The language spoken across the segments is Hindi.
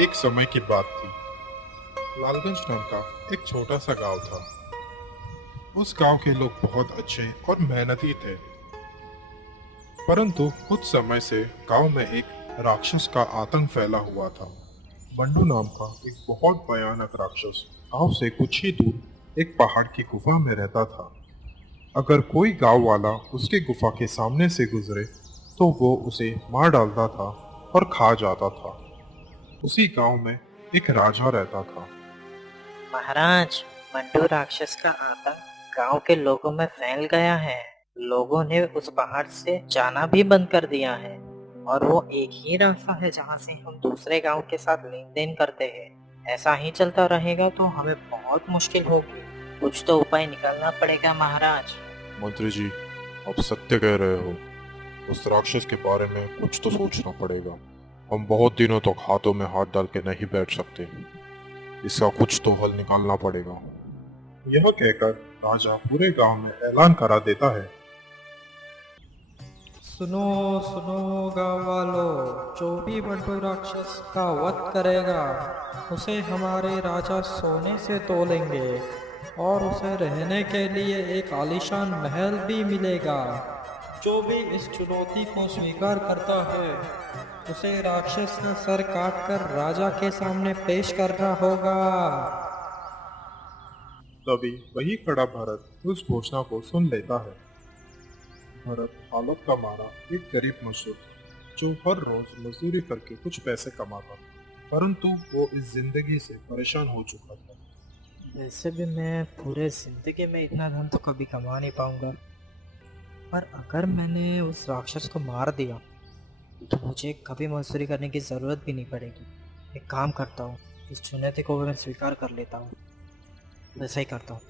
एक समय की बात थी। लालगंज नाम का एक छोटा सा गांव था। उस गांव के लोग बहुत अच्छे और मेहनती थे। परंतु कुछ समय से गांव में एक राक्षस का आतंक फैला हुआ था। बंडू नाम का एक बहुत भयानक राक्षस गांव से कुछ ही दूर एक पहाड़ की गुफा में रहता था। अगर कोई गांव वाला उसकी गुफा के सामने से गुजरे तो वो उसे मार डालता था और खा जाता था। उसी गांव में एक राजा रहता था। महाराज, मंडू राक्षस का आतंक गांव के लोगों में फैल गया है। लोगों ने उस पहाड़ से जाना भी बंद कर दिया है और वो एक ही रास्ता है जहां से हम दूसरे गांव के साथ लेन देन करते हैं। ऐसा ही चलता रहेगा तो हमें बहुत मुश्किल होगी। कुछ तो उपाय निकालना पड़ेगा महाराज। मंत्री जी, आप सत्य कह रहे हो। उस राक्षस के बारे में कुछ तो सोचना पड़ेगा। हम बहुत दिनों तक हाथों में हाथ डाल के नहीं बैठ सकते। इसका कुछ तो हल निकालना पड़ेगा। यह कहकर राजा पूरे गांव में ऐलान करा देता है। सुनो सुनो गाँव वालों, जो भी बंटू राक्षस का वध करेगा उसे हमारे राजा सोने से तोलेंगे और उसे रहने के लिए एक आलीशान महल भी मिलेगा। जो भी इस चुनौती को स्वीकार करता है उसे राक्षस का सर काटकर राजा के सामने पेश करना होगा। तभी वही खड़ा भरत उस घोषणा को सुन लेता है। भरत हालत का मारा एक गरीब मजदूर था, जो हर रोज मजदूरी करके कुछ पैसे कमाता था। परंतु वो इस जिंदगी से परेशान हो चुका था। वैसे भी मैं पूरे जिंदगी में इतना धन तो कभी कमा नहीं पाऊंगा, पर अगर मैंने उस राक्षस को मार दिया तो मुझे कभी मजदूरी करने की ज़रूरत भी नहीं पड़ेगी। एक काम करता हूँ, इस चुनौती को मैं स्वीकार कर लेता हूँ। वैसा ही करता हूँ।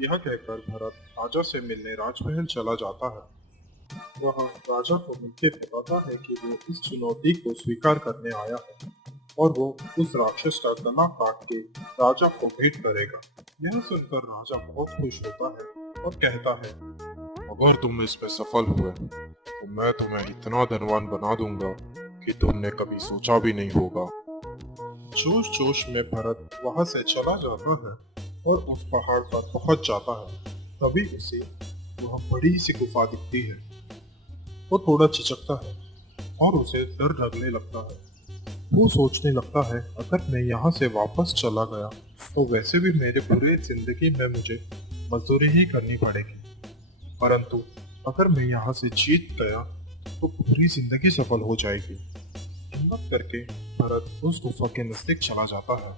यह कहकर भरत राजा से मिलने राजमहल चला जाता है। वह राजा को मिलके बताता है कि वो इस चुनौती को स्वीकार करने आया है और वो उस राक्षस का गला काट के राजा को भेंट करेगा। यह सुनकर राजा बहुत खुश होता है और कहता है, अगर तुम इसमें सफल हुए तो मैं तुम्हें इतना धनवान बना दूंगा कि तुमने कभी सोचा भी नहीं होगा। जोश जोश में भरत वहां से चला जाता है और उस पहाड़ पर पहुंच जाता है। तभी उसे वह बड़ी सी गुफा दिखती है। वो थोड़ा झिझकता है और उसे डर लगने लगता है। वो सोचने लगता है, अगर मैं यहाँ से वापस चला गया तो वैसे भी मेरे पूरे जिंदगी में मुझे मजदूरी ही करनी पड़ेगी। परंतु अगर मैं यहाँ से जीत गया तो पूरी जिंदगी सफल हो जाएगी। हिम्मत करके भरत उस गुफा के नजदीक चला जाता है।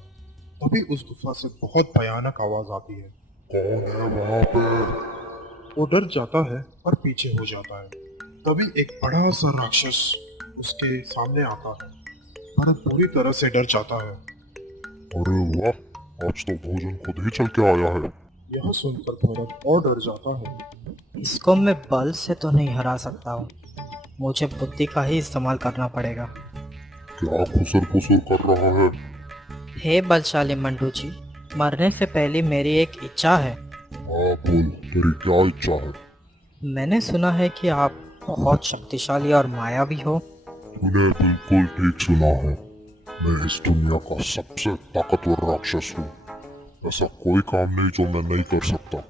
तभी उस गुफा से बहुत भयानक आवाज आती है। कौन है वहाँ पे? वो डर जाता है और पीछे हो जाता है। तभी एक बड़ा सा राक्षस उसके सामने आता है। भरत पूरी तरह से डर जाता है। अरे वाह, आज तो भोजन खुद ही चल के आया है। यह सुनकर भरत और डर जाता है। इसको मैं बल से तो नहीं हरा सकता हूँ, मुझे बुद्धि का ही इस्तेमाल करना पड़ेगा। क्या खुसर फुसर कर रहा है? हे बलशाली मंडू जी, मरने से पहले मेरी एक इच्छा है। हाँ बोल, तेरी क्या इच्छा है? मैंने सुना है कि आप बहुत शक्तिशाली और मायावी हो। तूने बिल्कुल ठीक सुना है। मैं इस दुनिया का सबसे ताकतवर राक्षस हूँ। ऐसा कोई काम नहीं जो मैं नहीं कर सकता।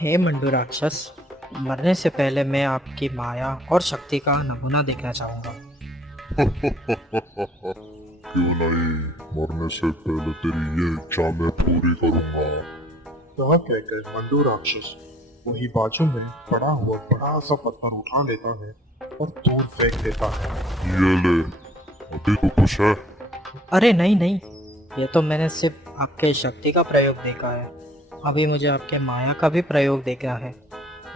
हे मंडू राक्षस, मरने से पहले मैं आपकी माया और शक्ति का नमूना देखना चाहूंगा। क्यों नहीं, मरने से पहले तेरी ये इच्छा मैं पूरी करूंगा। यह कहकर मंडू राक्षस वही बाजू में पड़ा हुआ बड़ा सा पत्थर उठा लेता है और दूर फेंक देता है। ये ले, अभी तो खुश है? अरे नहीं नहीं, ये तो मैंने सिर्फ आपके शक्ति का प्रयोग देखा है। अभी मुझे आपके माया का भी प्रयोग देखना है,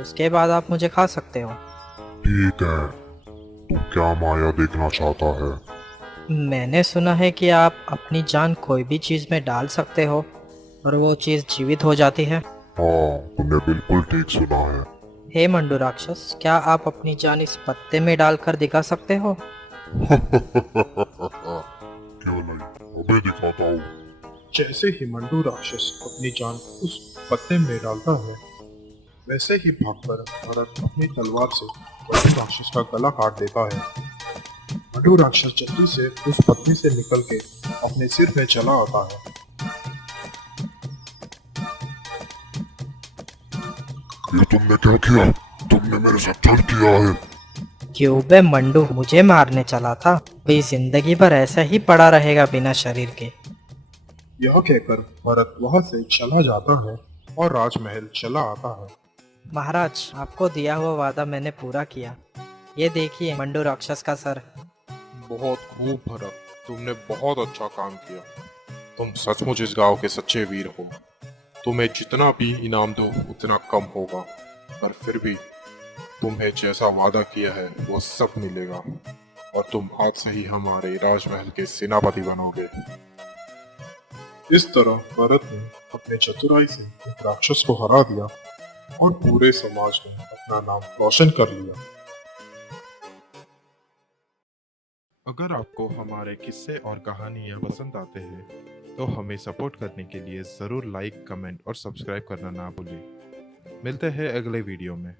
उसके बाद आप मुझे खा सकते हो। ठीक है, तू क्या माया देखना चाहता है? मैंने सुना है कि आप अपनी जान कोई भी चीज में डाल सकते हो और वो चीज जीवित हो जाती है। हाँ, तूने बिल्कुल ठीक सुना है। हे मंडू राक्षस, क्या आप अपनी जान इस पत्ते में डालकर दिखा सकते हो? क्यों नहीं, अभी दिखाता हूँ। जैसे ही मंडू राक्षस अपनी जान उस पत्ते में डालता है, वैसे ही भागकर भरत अपनी तलवार से उस राक्षस का गला काट देता है। मंडू राक्षस जल्दी से उस पत्नी से निकल के अपने सिर में चला आता है। ये तुमने क्या किया? तुमने मेरे साथ छल किया है। क्यों बे मंडू, मुझे मारने चला था? भाई जिंदगी भर ऐसा ही पड़ा रहेगा बिना शरीर के। यह कहकर भरत वहां से चला जाता है और राजमहल चला आता है। महाराज, आपको दिया हुआ वादा मैंने पूरा किया। ये देखिए मंडू राक्षस का सर। बहुत खूब भरत, तुमने बहुत अच्छा काम किया। तुम सचमुच इस गांव के सच्चे वीर हो। तुम्हें जितना भी इनाम दो उतना कम होगा, पर फिर भी तुम्हें जैसा वादा किया है वो सब मिलेगा और तुम आज से ही हमारे राजमहल के सेनापति बनोगे। इस तरह भरत ने अपने चतुराई से एक राक्षस को हरा दिया और पूरे समाज में अपना नाम रोशन कर लिया। अगर आपको हमारे किस्से और कहानियाँ पसंद आते हैं तो हमें सपोर्ट करने के लिए ज़रूर लाइक, कमेंट और सब्सक्राइब करना ना भूलें। मिलते हैं अगले वीडियो में।